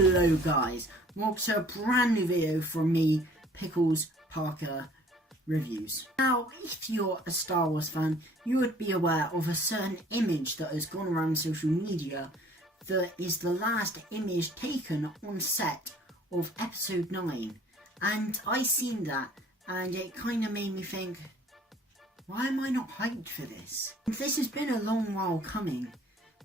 Hello guys, welcome to a brand new video from me, Pickles Parker Reviews. Now, if you're a Star Wars fan, you would be aware of a certain image that has gone around social media that is the last image taken on set of episode 9. And I seen that and it kind of made me think, why am I not hyped for this? This has been a long while coming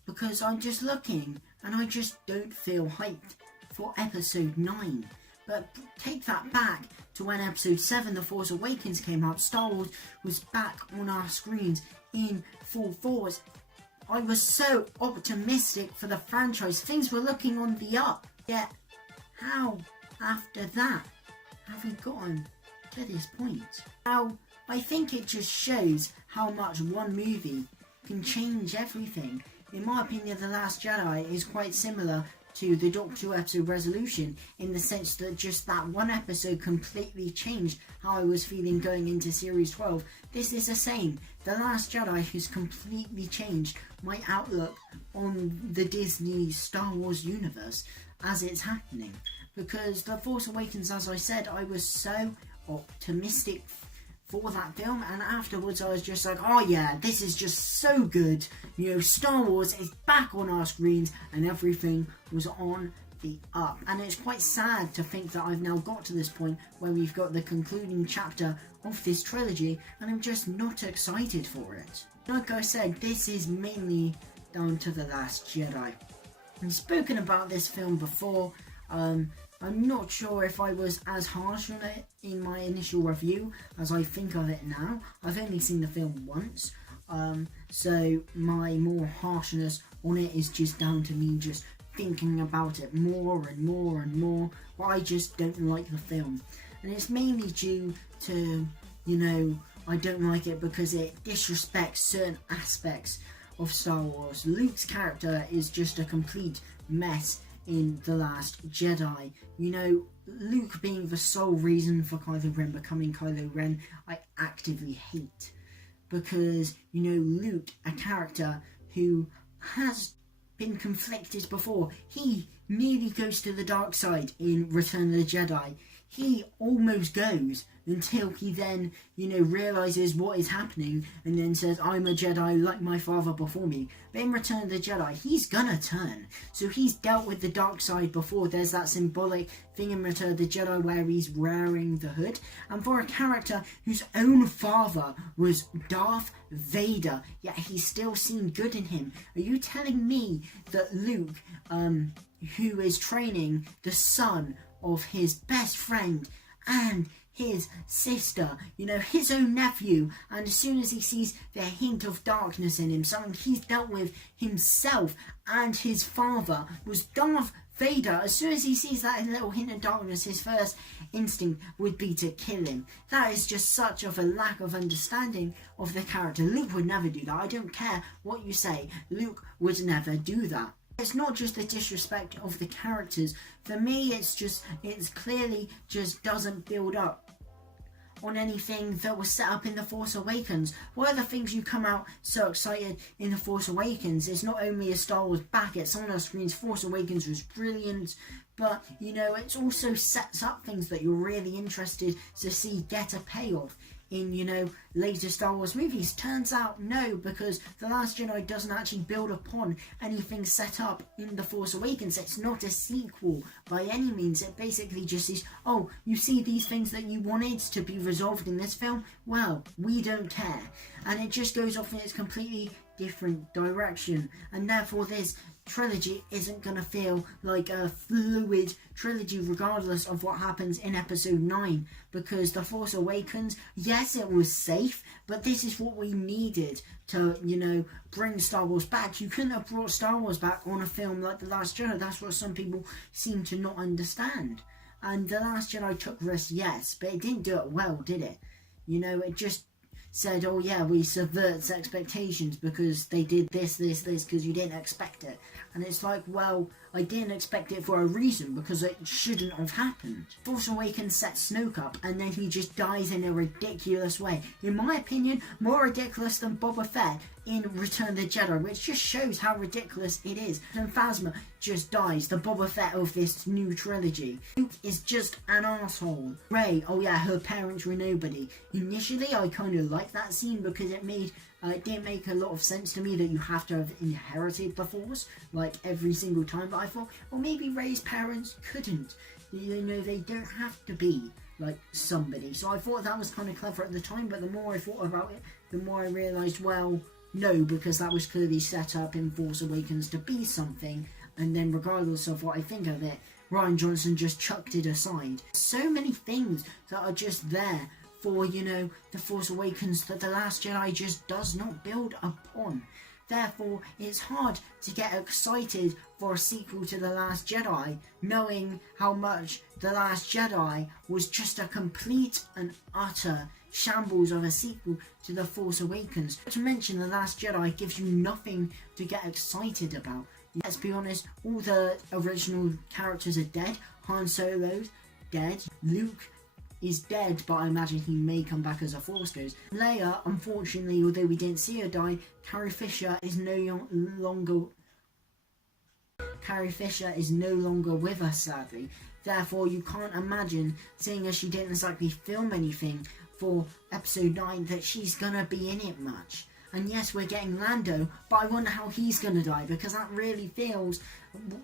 because I'm just looking and I just don't feel hyped for episode 9. But take that back to when episode 7, The Force Awakens, came out. Star Wars was back on our screens in full force. I was so optimistic for the franchise. Things were looking on the up. Yet, how after that have we gotten to this point? Now, I think it just shows how much one movie can change everything. In my opinion, The Last Jedi is quite similar to the Doctor Who episode Resolution in the sense that just that one episode completely changed how I was feeling going into Series 12. This is the same. The Last Jedi has completely changed my outlook on the Disney Star Wars universe as it's happening. Because The Force Awakens, as I said, I was so optimistic for that film, and afterwards I was just like, oh yeah, this is just so good. You know, Star Wars is back on our screens and everything was on the up. And it's quite sad to think that I've now got to this point where we've got the concluding chapter of this trilogy and I'm just not excited for it. Like I said, this is mainly down to The Last Jedi. I've spoken about this film before. I'm not sure if I was as harsh on it in my initial review as I think of it now. I've only seen the film once, so my more harshness on it is just down to me just thinking about it more and more and more, but I just don't like the film. And it's mainly due to, you know, I don't like it because it disrespects certain aspects of Star Wars. Luke's character is just a complete mess in The Last Jedi. You know, Luke being the sole reason for Kylo Ren becoming Kylo Ren, I actively hate. Because, you know, Luke, a character who has been conflicted before, he nearly goes to the dark side in Return of the Jedi. He almost goes until he then, you know, realises what is happening and then says, I'm a Jedi like my father before me. But in Return of the Jedi, he's gonna turn. So he's dealt with the dark side before. There's that symbolic thing in Return of the Jedi where he's wearing the hood. And for a character whose own father was Darth Vader, yet he's still seen good in him. Are you telling me that Luke, who is training the son of his best friend and his sister, you know, his own nephew, and as soon as he sees the hint of darkness in him, something he's dealt with himself and his father was Darth Vader, as soon as he sees that little hint of darkness, his first instinct would be to kill him. That is just such of a lack of understanding of the character. Luke would never do that. I don't care what you say, Luke would never do that. It's not just the disrespect of the characters. For me, it's clearly just doesn't build up on anything that was set up in The Force Awakens. One of the things you come out so excited in The Force Awakens is not only is Star Wars back, it's on our screens. Force Awakens was brilliant, but, you know, it also sets up things that you're really interested to see get a payoff in, you know, later Star Wars movies. Turns out no, because The Last Jedi doesn't actually build upon anything set up in The Force Awakens. It's not a sequel by any means. It basically just is, oh, you see these things that you wanted to be resolved in this film? Well, we don't care. And it just goes off in its completely different direction. And therefore this trilogy isn't going to feel like a fluid trilogy regardless of what happens in episode 9, because The Force Awakens, yes, it was safe, but this is what we needed to, you know, bring Star Wars back. You couldn't have brought Star Wars back on a film like The Last Jedi. That's what some people seem to not understand. And The Last Jedi took risks, yes, but it didn't do it well, did it? You know, it just said, oh yeah, we subvert expectations because they did this, because you didn't expect it. And it's like, well, I didn't expect it for a reason, because it shouldn't have happened. Force Awakens sets Snoke up, and then he just dies in a ridiculous way. In my opinion, more ridiculous than Boba Fett in Return of the Jedi, which just shows how ridiculous it is. And Phasma just dies, the Boba Fett of this new trilogy. Luke is just an asshole. Rey, oh yeah, her parents were nobody. Initially, I kind of liked that scene because it didn't make a lot of sense to me that you have to have inherited the Force, like every single time, but I thought, well, maybe Rey's parents couldn't. You know, they don't have to be like somebody. So I thought that was kind of clever at the time, but the more I thought about it, the more I realised, well, no, because that was clearly set up in Force Awakens to be something, and then regardless of what I think of it, Rian Johnson just chucked it aside. So many things that are just there for, you know, The Force Awakens that The Last Jedi just does not build upon. Therefore, it's hard to get excited for a sequel to The Last Jedi, knowing how much The Last Jedi was just a complete and utter shambles of a sequel to The Force Awakens. Not to mention, The Last Jedi gives you nothing to get excited about. Let's be honest, all the original characters are dead. Han Solo's dead. Luke is dead, but I imagine he may come back as a Force Ghost. Leia, unfortunately, although we didn't see her die, Carrie Fisher is no longer with us, sadly. Therefore, you can't imagine, seeing as she didn't exactly film anything for Episode 9, that she's gonna be in it much. And yes, we're getting Lando, but I wonder how he's gonna die, because that really feels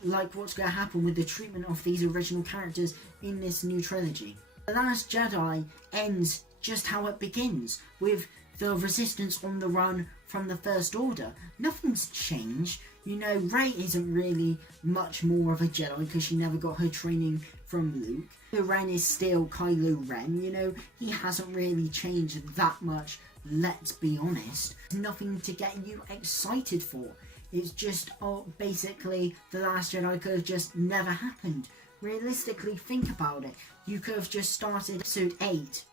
like what's gonna happen with the treatment of these original characters in this new trilogy. The Last Jedi ends just how it begins, with the Resistance on the run from the First Order. Nothing's changed. You know, Rey isn't really much more of a Jedi because she never got her training from Luke. Ren is still Kylo Ren, you know, he hasn't really changed that much, let's be honest. Nothing to get you excited for. It's just, basically, The Last Jedi could have just never happened. Realistically, think about it. You could have just started Episode 8,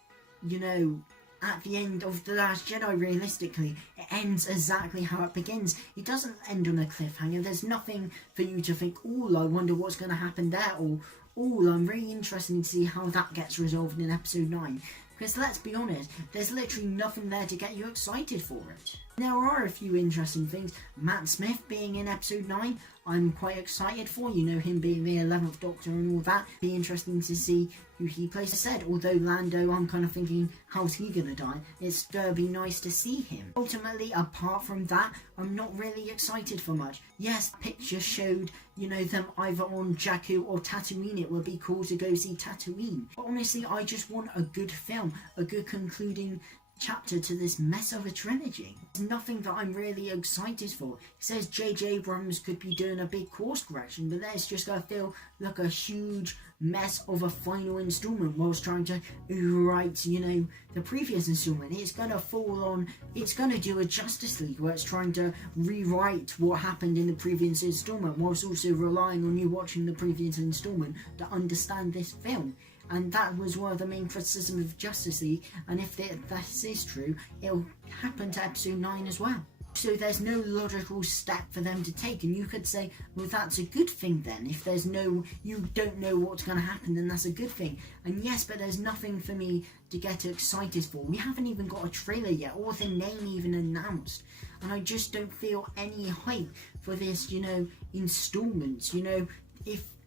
you know, at the end of The Last Jedi. Realistically, it ends exactly how it begins. It doesn't end on a cliffhanger. There's nothing for you to think, oh, I wonder what's going to happen there, or oh, I'm really interested to see how that gets resolved in Episode 9. Because let's be honest, there's literally nothing there to get you excited for it. There are a few interesting things. Matt Smith being in Episode 9, I'm quite excited for. You know, him being the 11th Doctor and all that. Be interesting to see who he plays. I said, although Lando, I'm kind of thinking, how's he gonna die? It's gonna be nice to see him. Ultimately, apart from that, I'm not really excited for much. Yes, pictures showed, you know, them either on Jakku or Tatooine. It would be cool to go see Tatooine. But honestly, I just want a good film, a good concluding chapter to this mess of a trilogy. There's nothing that I'm really excited for. It says J.J. Abrams could be doing a big course correction, but that's just gonna feel like a huge mess of a final installment whilst trying to rewrite, you know, the previous installment. It's gonna fall on, it's gonna do a Justice League where it's trying to rewrite what happened in the previous installment whilst also relying on you watching the previous installment to understand this film. And that was one of the main criticisms of Justice League, and if that is true, it'll happen to Episode 9 as well. So there's no logical step for them to take, and you could say, well, that's a good thing then. If there's no, you don't know what's going to happen, then that's a good thing. And yes, but there's nothing for me to get excited for. We haven't even got a trailer yet, or the name even announced. And I just don't feel any hype for this, you know, installment. You know,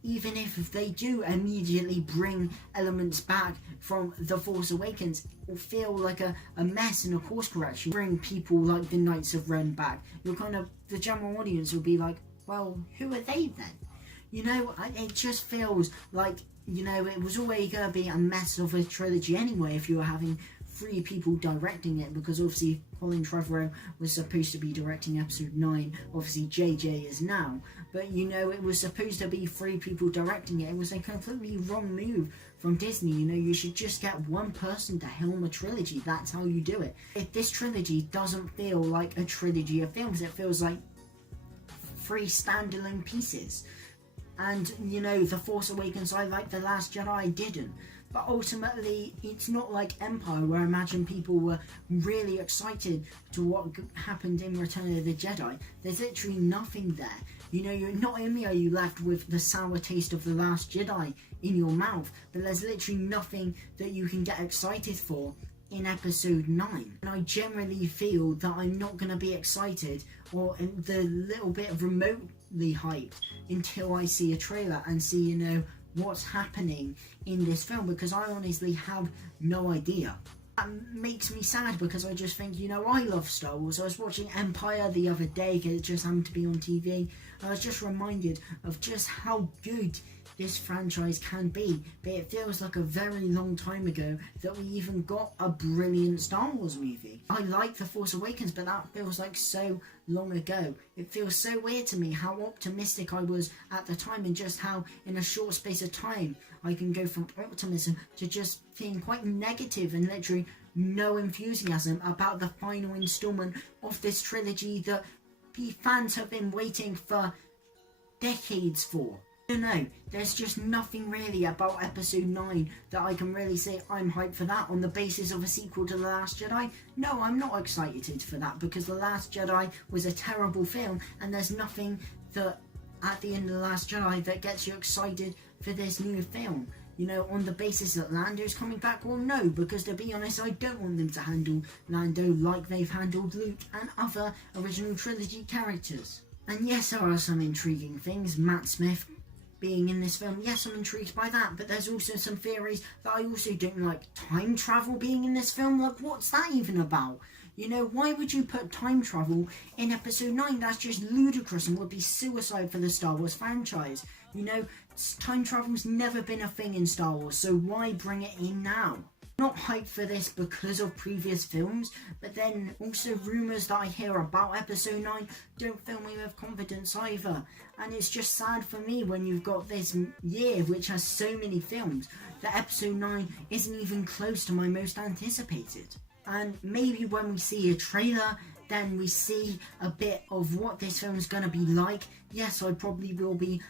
even if they do immediately bring elements back from The Force Awakens, it will feel like a mess and a course correction. Bring people like the Knights of Ren back, you're kind of, the general audience will be like, well, who are they then? You know, it just feels like, you know, it was always going to be a mess of a trilogy anyway if you were having 3 people directing it, because obviously Colin Trevorrow was supposed to be directing Episode 9, obviously JJ is now, but you know, it was supposed to be 3 people directing it. It was a completely wrong move from Disney. You know, you should just get one person to helm a trilogy. That's how you do it. If this trilogy doesn't feel like a trilogy of films, it feels like 3 standalone pieces. And, you know, The Force Awakens, I like, The Last Jedi, I didn't. But ultimately, it's not like Empire, where I imagine people were really excited to what happened in Return of the Jedi. There's literally nothing there. You know, you're not only are you left with the sour taste of The Last Jedi in your mouth, but there's literally nothing that you can get excited for in episode 9. And I generally feel that I'm not going to be excited or the little bit of remotely hyped until I see a trailer and see, you know, what's happening in this film, because I honestly have no idea. That makes me sad because I just think, you know, I love Star Wars. I was watching Empire the other day because it just happened to be on TV. I was just reminded of just how good this franchise can be, but it feels like a very long time ago that we even got a brilliant Star Wars movie. I like The Force Awakens, but that feels like so long ago. It feels so weird to me how optimistic I was at the time, and just how in a short space of time I can go from optimism to just feeling quite negative and literally no enthusiasm about the final installment of this trilogy that fans have been waiting for decades for. I don't know, there's just nothing really about episode 9 that I can really say I'm hyped for that on the basis of a sequel to The Last Jedi. No, I'm not excited for that because The Last Jedi was a terrible film, and there's nothing that at the end of The Last Jedi that gets you excited for this new film. You know, on the basis that Lando's coming back, well no, because to be honest, I don't want them to handle Lando like they've handled Luke and other original trilogy characters. And yes, there are some intriguing things. Matt Smith being in this film, yes, I'm intrigued by that, but there's also some theories that I also don't like. Time travel being in this film, like what's that even about? You know, why would you put time travel in episode 9? That's just ludicrous and would be suicide for the Star Wars franchise. You know, time travel's never been a thing in Star Wars, so why bring it in now? Not hyped for this because of previous films, but then also rumours that I hear about episode 9 don't fill me with confidence either. And it's just sad for me when you've got this year which has so many films that episode 9 isn't even close to my most anticipated. And maybe when we see a trailer, then we see a bit of what this film is going to be like. Yes, I probably will be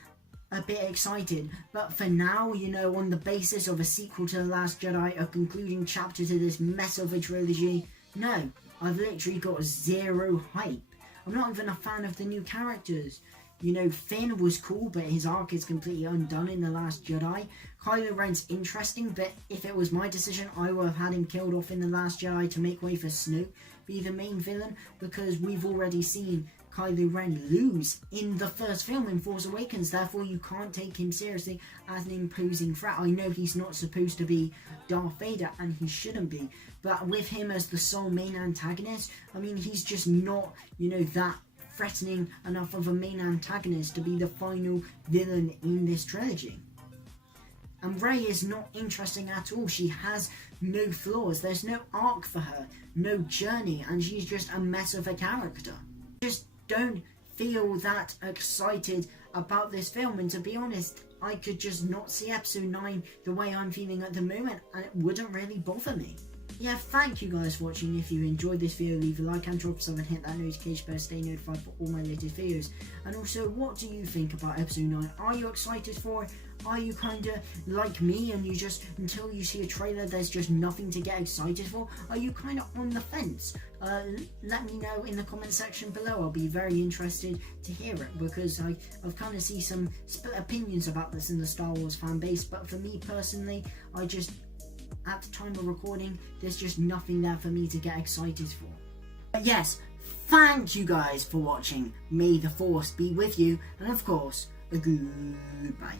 a bit excited, but for now, you know, on the basis of a sequel to The Last Jedi, a concluding chapter to this mess of a trilogy, no, I've literally got zero hype. I'm not even a fan of the new characters. You know, Finn was cool, but his arc is completely undone in The Last Jedi. Kylo Ren's interesting, but if it was my decision, I would have had him killed off in The Last Jedi to make way for Snoke be the main villain, because we've already seen Kylo Ren lose in the first film in Force Awakens, therefore you can't take him seriously as an imposing threat. I know he's not supposed to be Darth Vader, and he shouldn't be, but with him as the sole main antagonist, I mean, he's just not, you know, that threatening enough of a main antagonist to be the final villain in this trilogy. And Rey is not interesting at all. She has no flaws, there's no arc for her, no journey, and she's just a mess of a character. Just don't feel that excited about this film, and to be honest, I could just not see episode 9 the way I'm feeling at the moment, and it wouldn't really bother me. Yeah, thank you guys for watching. If you enjoyed this video, leave a like and drop a sub and hit that notification bell to stay notified for all my latest videos. And also, what do you think about episode 9? Are you excited for it? Are you kinda like me and you just, until you see a trailer, there's just nothing to get excited for? Are you kinda on the fence? Let me know in the comment section below. I'll be very interested to hear it, because I've kinda seen some split opinions about this in the Star Wars fan base, but for me personally, at the time of recording, there's just nothing there for me to get excited for. But yes, thank you guys for watching. May the Force be with you, and of course, a goodbye.